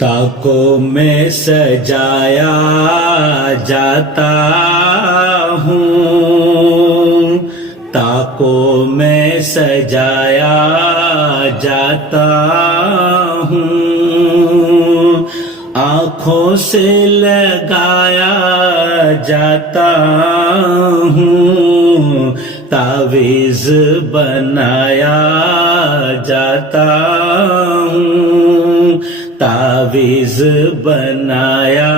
ताकों में सजाया जाता हूँ, ताकों में सजाया जाता हूँ, आँखों से लगाया जाता हूँ, तावीज़ बनाया जाता हूँ, तावीज़ बनाया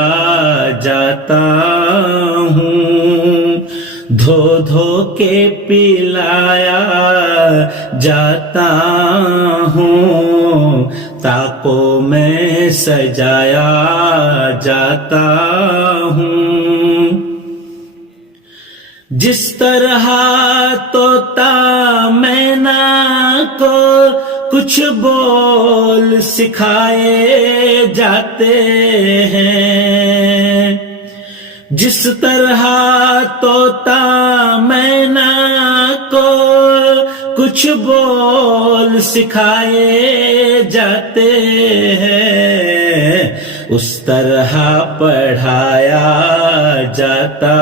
जाता हूँ, धो धो के पिलाया जाता हूँ, ताकों में सजाया जाता हूँ। जिस तरह तोता मैना को कुछ बोल सिखाए जाते हैं, जिस तरह तोता मैना को कुछ बोल सिखाए जाते हैं, उस तरह पढ़ाया जाता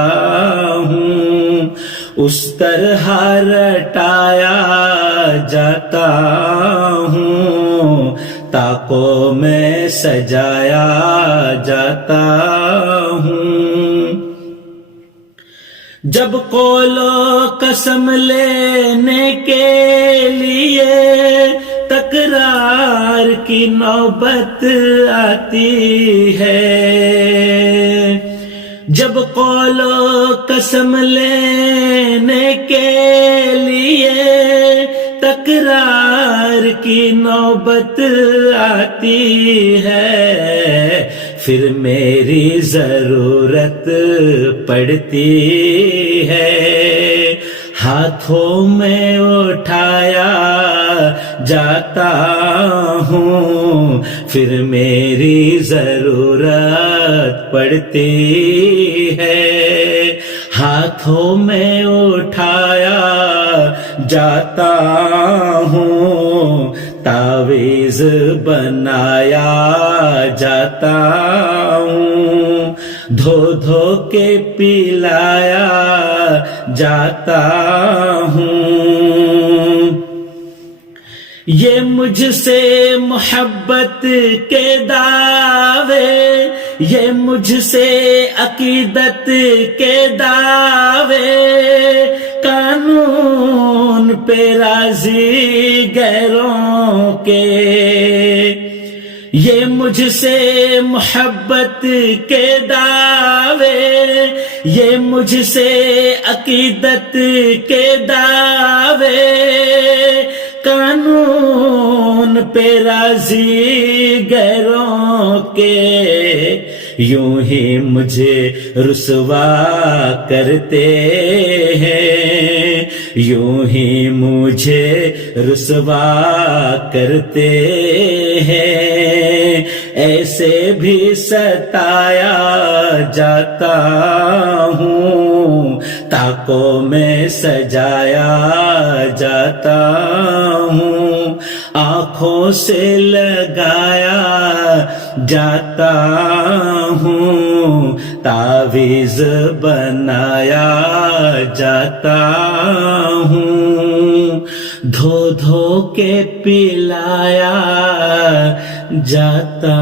हूँ, उस तरह रटाया जाता हूँ, ताकों में सजाया जाता हूँ। जब कौलो कसम लेने के लिए तकरार की नौबत आती है, जब कौलो कसम लेने के लिए तकरार की नौबत आती है, फिर मेरी जरूरत पड़ती है, हाथों में उठाया जाता हूँ, फिर मेरी जरूरत पड़ती है, हाथों में उठाया जाता हूँ, तावीज़ बनाया जाता हूँ, धो धो के पिलाया जाता हूँ। ये मुझसे मोहब्बत के दावे, ये मुझसे अकीदत के दावे, कानून पे राजी गैरों के, ये मुझसे मोहब्बत के दावे, ये मुझसे अकीदत के दावे, कानून पे राजी गैरों के, यूं ही मुझे रुसवा करते हैं, यूं ही मुझे रुसवा करते हैं, ऐसे भी सताया जाता हूँ, ताकों में सजाया जाता हूँ, आँखों से लगाया जाता हूँ, तावीज़ बनाया जाता हूँ, धो धो के पिलाया जाता